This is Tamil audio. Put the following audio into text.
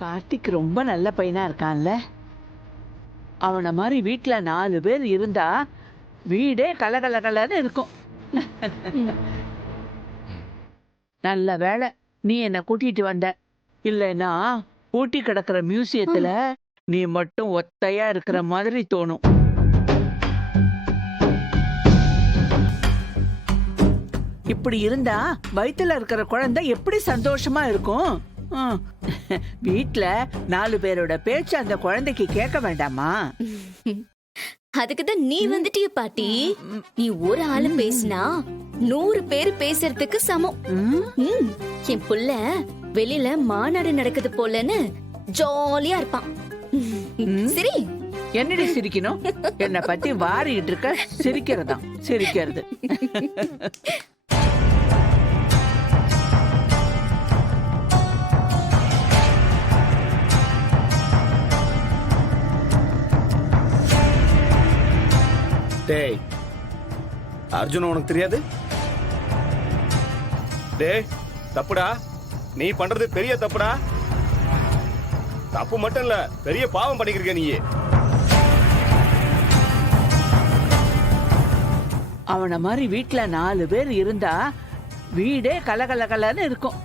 கார்த்திக் ரொம்ப நல்ல பையனா இருக்கான்ல. அவனை மாதிரி வீட்டுல 4 பேர் இருந்தா வீடே கலகலகலன்னு இருக்கும். நல்ல வேளை நீ என்ன கூட்டிட்டு வந்த. இல்லைன்னா பூட்டி கிடக்கிற மியூசியத்துல நீ மட்டும் ஒத்தையா இருக்கிற மாதிரி தோணும். இப்படி இருந்தா வயித்துல இருக்கிற குழந்தை எப்படி சந்தோஷமா இருக்கும்? வீட்ல 4 பேரோட பேச்சு அந்த குழந்தைக்கு கேட்க வேண்டாமா? அதுக்குதான் நீ வந்துட்டிய பாட்டி. நீ ஒரு ஆளு பேசினா 100 பேர் பேசுறதுக்கு சமம். என் புள்ள வெளியில மாநாடு நடக்குது போலன்னு ஜாலியா இருப்பான். சரி, என்னடி சிரிக்கணும்? என்னை பத்தி வாரிட்டு இருக்க சிரிக்கிறதா சிரிக்கிறது. டேய் அர்ஜுன், உனக்கு தெரியாது? டேய் தப்புடா, நீ பண்றது பெரிய தப்புடா. தப்பு மட்டும் இல்ல, பெரிய பாவம் பண்ணிக்கிருக்க நீ. அவனை மாதிரி வீட்டுல 4 பேர் இருந்தா வீடே கலகலகலன்னு இருக்கும்.